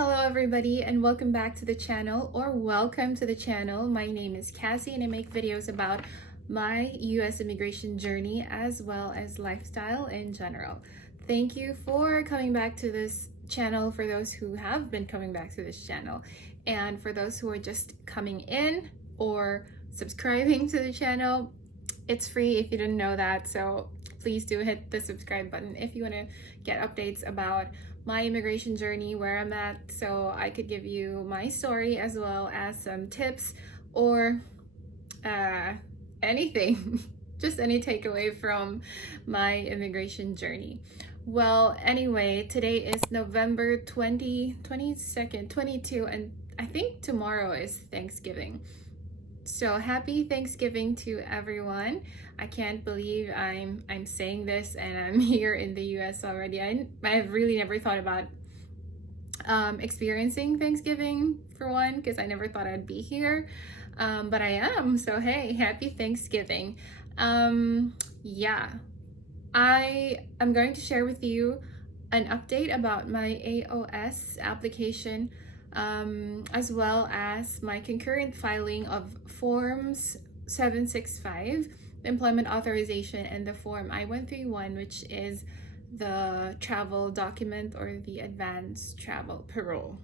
Hello everybody and welcome back to the channel, or welcome to the channel. My name is Cassie and I make videos about my US immigration journey as well as lifestyle in general. Thank you for coming back to this channel, for those who have been coming back to this channel, and for those who are just coming in or subscribing to the channel. It's free if you didn't know that, so please do hit the subscribe button if you want to get updates about my immigration journey, where I'm at, so I could give you my story as well as some tips or anything, just any takeaway from my immigration journey. Well, anyway, today is November 22nd, 22, and I think tomorrow is Thanksgiving. So happy Thanksgiving to everyone. I can't believe I'm saying this and I'm here in the US already. I've really never thought about experiencing Thanksgiving, for one, because I never thought I'd be here. But I am, so hey, happy Thanksgiving. Yeah, I am going to share with you an update about my AOS application, as well as my concurrent filing of forms 765, the employment authorization, and the form I-131, which is the travel document or the advanced travel parole.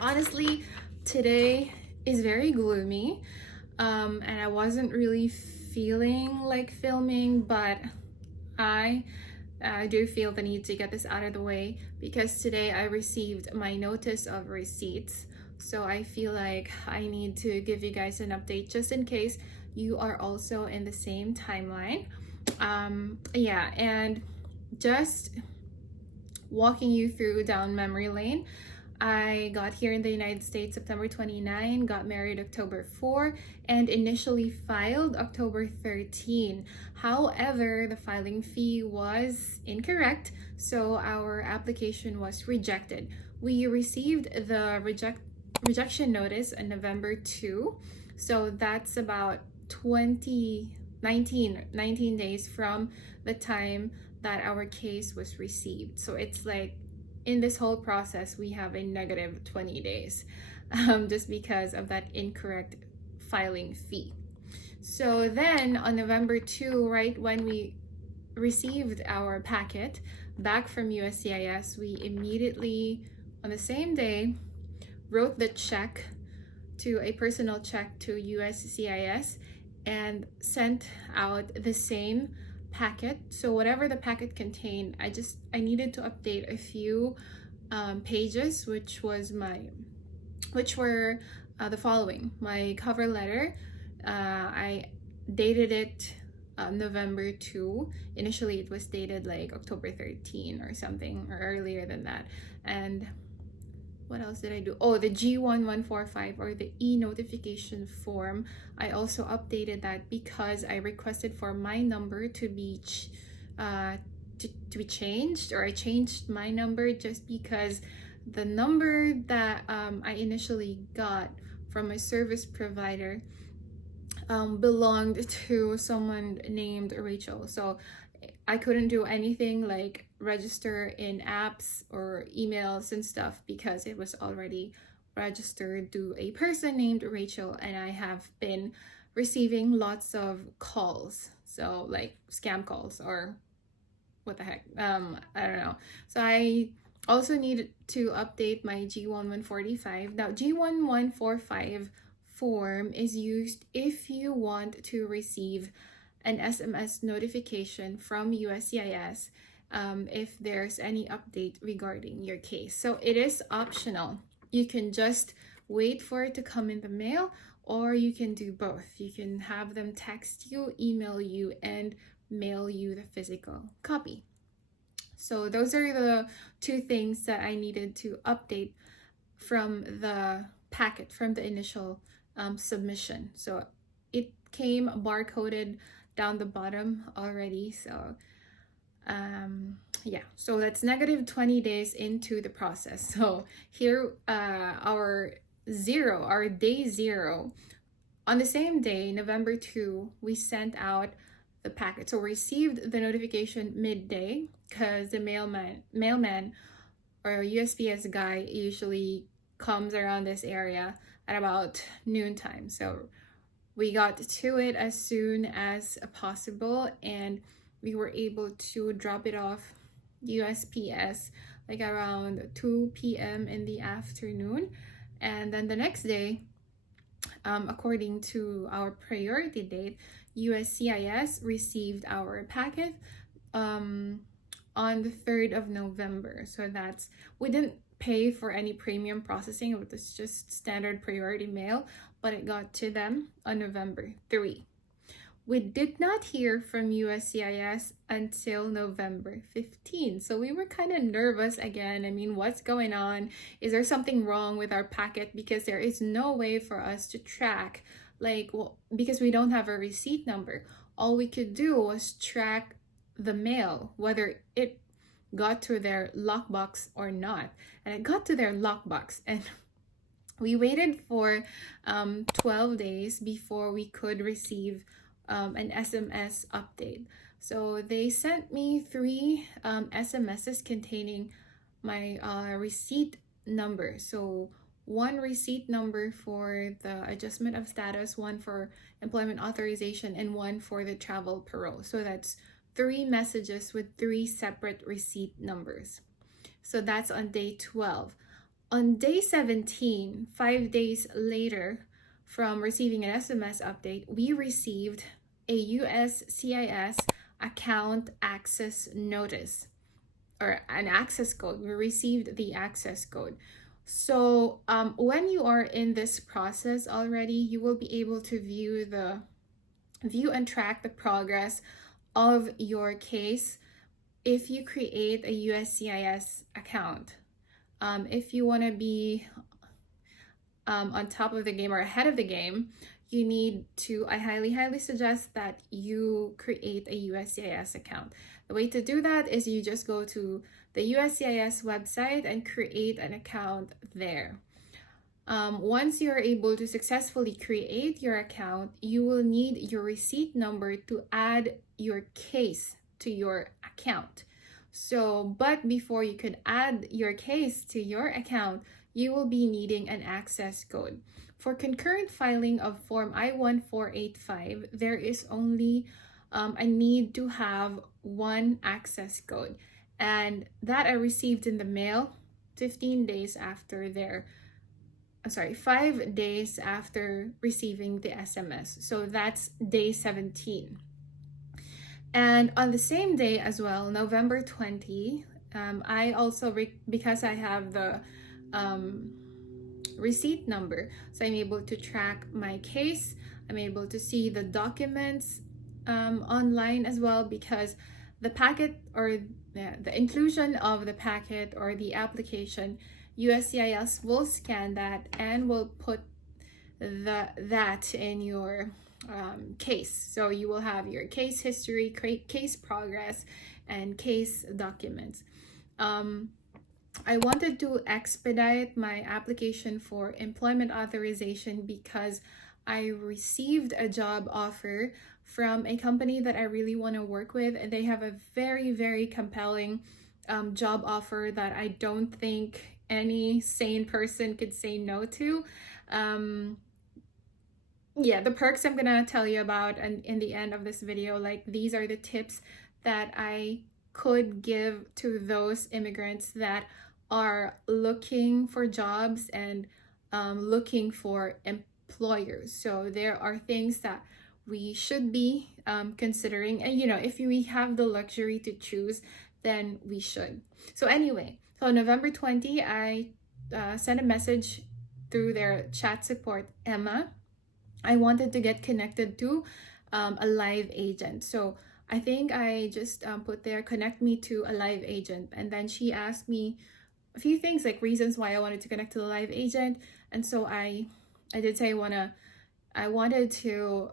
Honestly, today is very gloomy, and I wasn't really feeling like filming, but I do feel the need to get this out of the way because today I received my notice of receipts. So I feel like I need to give you guys an update just in case you are also in the same timeline. Yeah, and just walking you through down memory lane. I got here in the United States September 29, got married October 4, and initially filed October 13. However, the filing fee was incorrect, so our application was rejected. We received the rejection notice on November 2, so that's about 19 days from the time that our case was received. So it's like, in this whole process, we have a negative 20 days just because of that incorrect filing fee. So then on November 2, right when we received our packet back from USCIS, we immediately, on the same day, wrote the check to a personal check to USCIS and sent out the same packet. So whatever the packet contained, I needed to update a few pages, which were the following: my cover letter. I dated it November 2. Initially it was dated like October 13 or something, or earlier than that. And what else did I do? Oh, the G1145, or the e-notification form. I also updated that because I requested for my number to be changed, or I changed my number just because the number that I initially got from my service provider belonged to someone named Rachel. So I couldn't do anything like register in apps or emails and stuff because it was already registered to a person named Rachel, and I have been receiving lots of calls, so like scam calls or what the heck, I don't know. So I also needed to update my G1145. Now, G1145 form is used if you want to receive an SMS notification from USCIS if there's any update regarding your case. So it is optional. You can just wait for it to come in the mail, or you can do both. You can have them text you, email you, and mail you the physical copy. So those are the two things that I needed to update from the packet, from the initial submission. So it came barcoded down the bottom already. So yeah, so that's negative 20 days into the process. So here, our day zero, on the same day, November 2, we sent out the packet. So we received the notification midday because the mailman or USPS guy usually comes around this area at about noontime. So we got to it as soon as possible, and we were able to drop it off USPS like around 2 p.m. in the afternoon. And then the next day, according to our priority date, USCIS received our packet on the 3rd of November. So that's, we didn't pay for any premium processing, it was just standard priority mail, but it got to them on November 3. We did not hear from USCIS until November 15. So we were kind of nervous again. I mean, what's going on? Is there something wrong with our packet? Because there is no way for us to track, like, well, because we don't have a receipt number. All we could do was track the mail, whether it got to their lockbox or not. And it got to their lockbox, and we waited for 12 days before we could receive an SMS update. So they sent me 3 SMSs containing my receipt number. So 1 receipt number for the adjustment of status, 1 for employment authorization, and 1 for the travel parole. So that's 3 messages with 3 separate receipt numbers. So that's on day 12. On day 17, 5 days later from receiving an SMS update, we received a USCIS account access notice, or an access code. We received the access code. So when you are in this process already, you will be able to view and track the progress of your case if you create a USCIS account. If you want to be on top of the game or ahead of the game, you need to, I highly suggest that you create a USCIS account. The way to do that is you just go to the USCIS website and create an account there. Once you're able to successfully create your account, you will need your receipt number to add your case to your account. So, but before you could add your case to your account, you will be needing an access code. For concurrent filing of Form I-1485, there is only a need to have 1 access code. And that I received in the mail 5 days after receiving the SMS. So that's day 17. And on the same day as well, November 20, I also, because I have the receipt number, so I'm able to track my case. I'm able to see the documents online as well, because the packet, or the inclusion of the packet or the application, USCIS will scan that and will put that in your case. So you will have your case history, case progress, and case documents. I wanted to expedite my application for employment authorization because I received a job offer from a company that I really want to work with, and they have a very compelling job offer that I don't think any sane person could say no to. Yeah, the perks I'm gonna tell you about and in the end of this video, like, these are the tips that I could give to those immigrants that are looking for jobs and looking for employers. So there are things that we should be considering, and if we have the luxury to choose, then we should. So anyway, so November 20, I sent a message through their chat support, Emma. I wanted to get connected to a live agent. So I think I just put there, connect me to a live agent. And then she asked me a few things, like reasons why I wanted to connect to the live agent. And so I did say I wanted to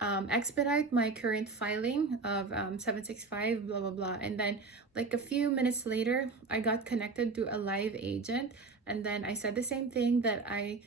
expedite my current filing of 765, blah, blah, blah. And then like a few minutes later, I got connected to a live agent. And then I said the same thing, that I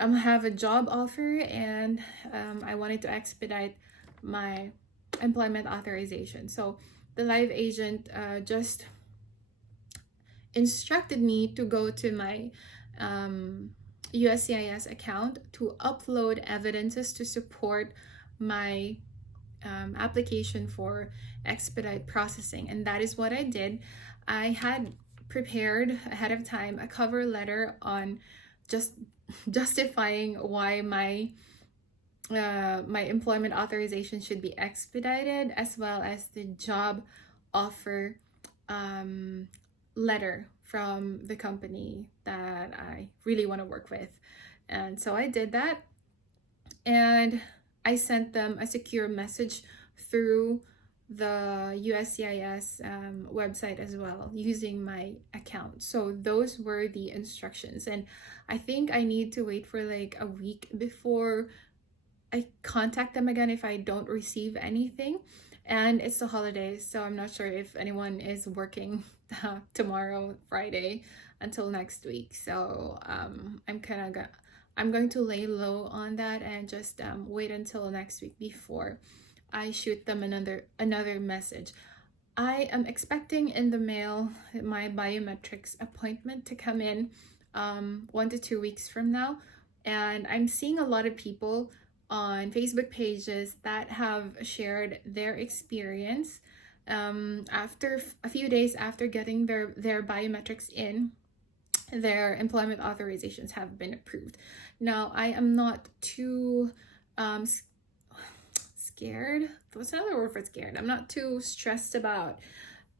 have a job offer and I wanted to expedite my employment authorization. So the live agent just instructed me to go to my USCIS account to upload evidences to support my application for expedite processing. And that is what I did. I had prepared ahead of time a cover letter on just justifying why my employment authorization should be expedited, as well as the job offer letter from the company that I really want to work with. And so I did that, and I sent them a secure message through the USCIS website as well, using my account. So those were the instructions, and I think I need to wait for like a week before I contact them again if I don't receive anything. And it's the holidays, so I'm not sure if anyone is working tomorrow, Friday, until next week. So I'm going to lay low on that and just wait until next week before I shoot them another message. I am expecting in the mail my biometrics appointment to come in 1 to 2 weeks from now, and I'm seeing a lot of people on Facebook pages that have shared their experience after a few days after getting their biometrics in, their employment authorizations have been approved. Now, I am not too scared. What's another word for scared? I'm not too stressed about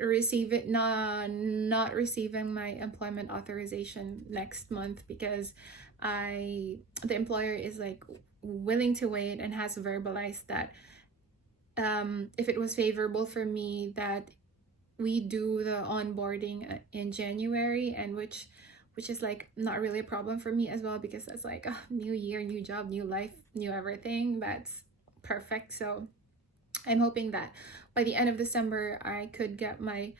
not receiving my employment authorization next month, because the employer is like willing to wait and has verbalized that if it was favorable for me, that we do the onboarding in January, and which is like not really a problem for me as well, because that's like new year, new job, new life, new everything. That's perfect. So I'm hoping that by the end of December I could get my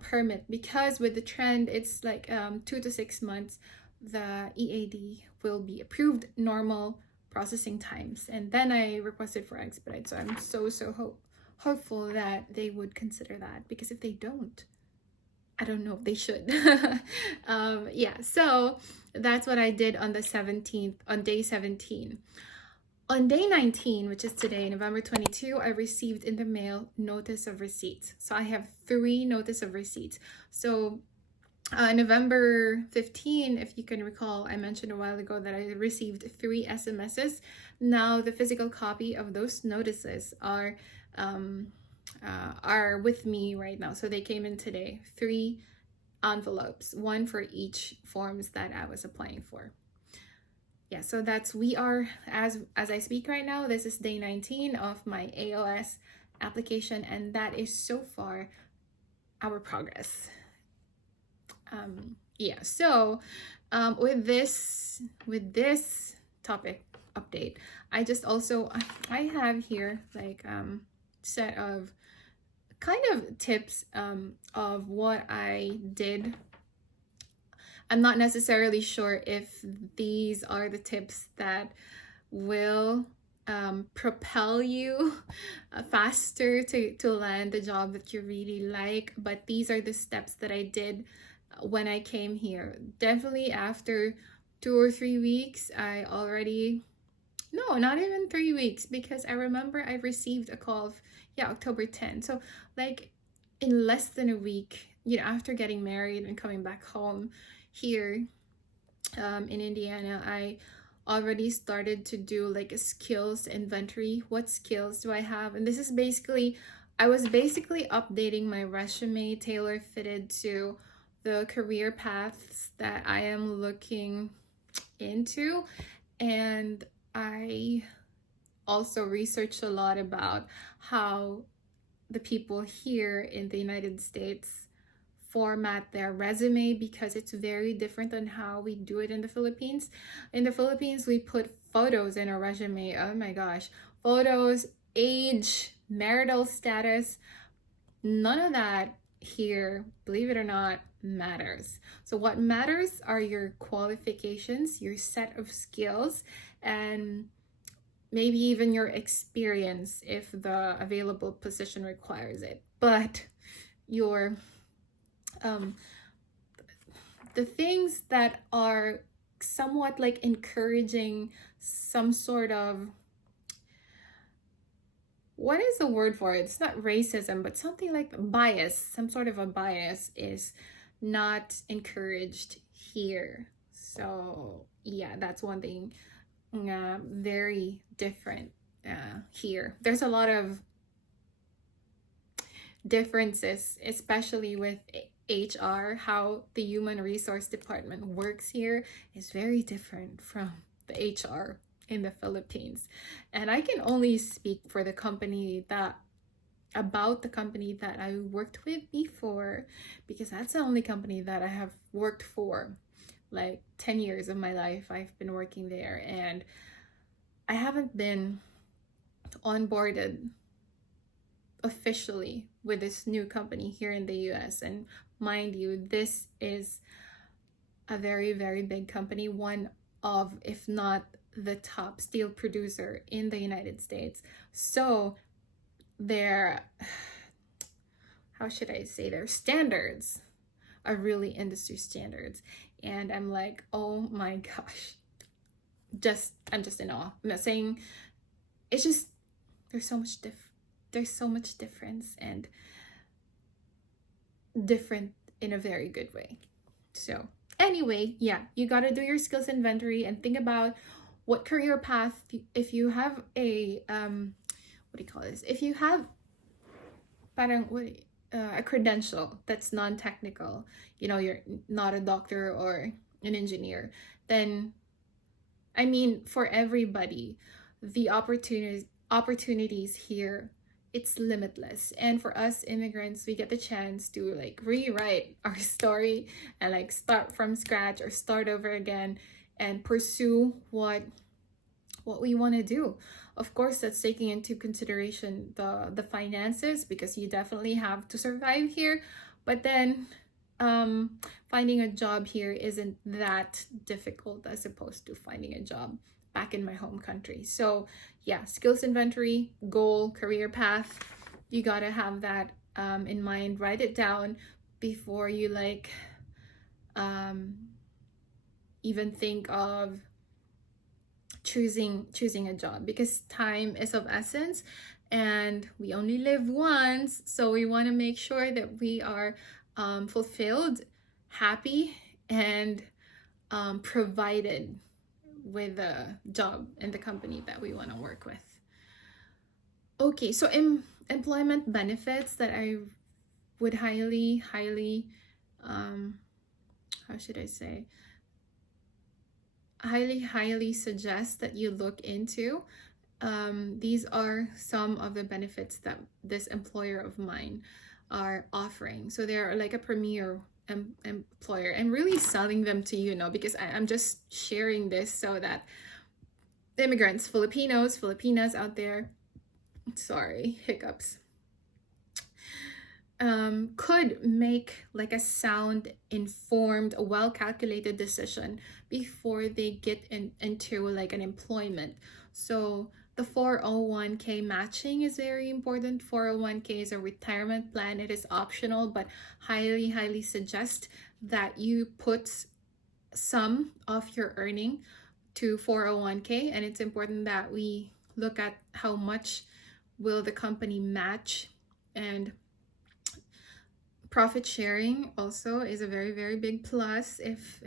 permit, because with the trend it's like 2 to 6 months the EAD will be approved, normal processing times, and then I requested for expedite. So I'm so hopeful that they would consider that, because if they don't, I don't know if they should. Yeah, so that's what I did on the 17th, on day 17. On day 19, which is today, November 22, I received in the mail notice of receipt. So I have 3 notice of receipts. So November 15, if you can recall, I mentioned a while ago that I received 3 SMSs. Now the physical copy of those notices are with me right now. So they came in today, 3 envelopes, 1 for each forms that I was applying for. Yeah, so we are, as I speak right now, this is day 19 of my AOS application, and that is so far our progress. Yeah, so with this topic update, I have here like set of kind of tips of what I did. I'm not necessarily sure if these are the tips that will propel you faster to land the job that you really like, but these are the steps that I did when I came here. Definitely after 2 or 3 weeks, no, not even 3 weeks, because I remember I received a call October 10. So like in less than a week, after getting married and coming back home here in Indiana, I already started to do like a skills inventory. What skills do I have? And this is I was basically updating my resume, tailor fitted to the career paths that I am looking into. And I also researched a lot about how the people here in the United States format their resume, because it's very different than how we do it in the Philippines. In the Philippines, we put photos in our resume. Oh my gosh, photos, age, marital status, none of that here, believe it or not, matters. So what matters are your qualifications, your set of skills, and maybe even your experience if the available position requires it. But your the things that are somewhat like encouraging some sort of, what is the word for it? It's not racism, but something like bias, some sort of a bias is not encouraged here. So yeah, that's one thing very different here. There's a lot of differences, especially with HR. How the human resource department works here is very different from the HR in the Philippines. And I can only speak for the company that about the company that I worked with before, because that's the only company that I have worked for. Like 10 years of my life I've been working there, and I haven't been onboarded officially with this new company here in the US. And mind you, this is a very, very big company, one of, if not the top steel producer in the United States. So their, how should I say, their standards are really industry standards. And I'm like, oh my gosh, I'm just in awe. I'm not saying, it's just, there's so much difference, and different in a very good way. So anyway, yeah, you got to do your skills inventory and think about what career path, if you have a what do you call this, if you have parang a credential that's non-technical, you know, you're not a doctor or an engineer, then I mean, for everybody, the opportunities here, it's limitless. And for us immigrants, we get the chance to like rewrite our story and like start from scratch or start over again and pursue what we want to do. Of course, that's taking into consideration the finances, because you definitely have to survive here. But then finding a job here isn't that difficult as opposed to finding a job back in my home country. So yeah, skills inventory, goal, career path, you gotta have that in mind. Write it down before you like even think of choosing a job, because time is of essence and we only live once. So we want to make sure that we are fulfilled, happy, and provided with a job in the company that we want to work with. Okay, so employment benefits that I would highly how should I say, highly suggest that you look into. These are some of the benefits that this employer of mine are offering. So they're like a premier employer, and really selling them to you now, because I'm just sharing this so that immigrants, Filipinas out there, sorry, hiccups, could make like a sound, informed, well-calculated decision before they get into like an employment. So the 401k matching is very important. 401k is a retirement plan. It is optional, but highly suggest that you put some of your earning to 401k. And it's important that we look at how much will the company match. And profit sharing also is a very big plus. If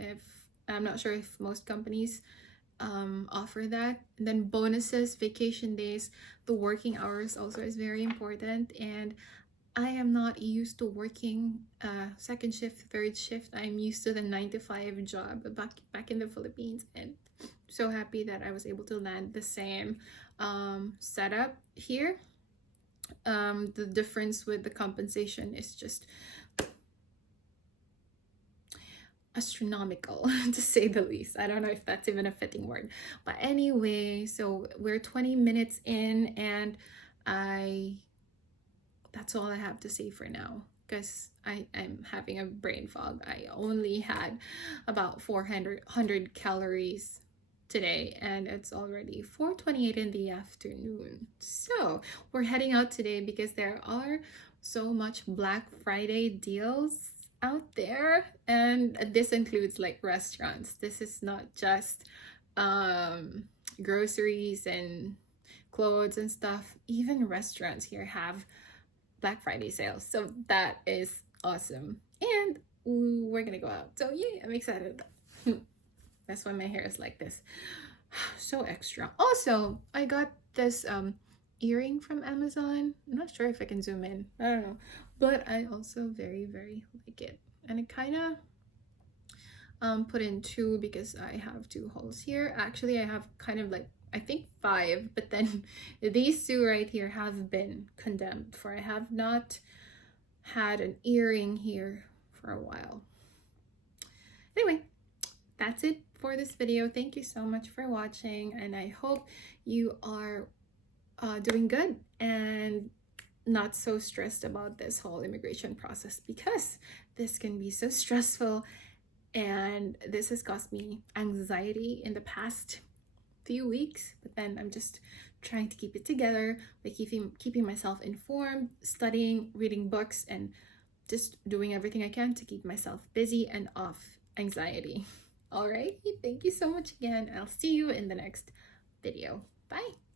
I'm not sure if most companies offer that. And then bonuses, vacation days, the working hours also is very important. And I am not used to working second shift, third shift. I'm used to the 9 to 5 job back in the Philippines, and so happy that I was able to land the same setup here. The difference with the compensation is just astronomical, to say the least. I don't know if that's even a fitting word, but anyway, so we're 20 minutes in, and that's all I have to say for now, because I'm having a brain fog. I only had about 400 calories today, and it's already 4:28 in the afternoon. So we're heading out today because there are so much Black Friday deals out there, and this includes like restaurants. This is not just groceries and clothes and stuff. Even restaurants here have Black Friday sales, so that is awesome. And we're gonna go out, so yeah, I'm excited. That's why my hair is like this. So extra. Also, I got this earring from Amazon. I'm not sure if I can zoom in, I don't know, but I also very like it. And it kind of put in two because I have two holes here. Actually, I have kind of like, I think 5, but then these 2 right here have been condemned, for I have not had an earring here for a while. Anyway, that's it for this video. Thank you so much for watching, and I hope you are doing good and not so stressed about this whole immigration process, because this can be so stressful, and this has caused me anxiety in the past few weeks. But then I'm just trying to keep it together by keeping myself informed, studying, reading books, and just doing everything I can to keep myself busy and off anxiety. All right, thank you so much again. I'll see you in the next video. Bye.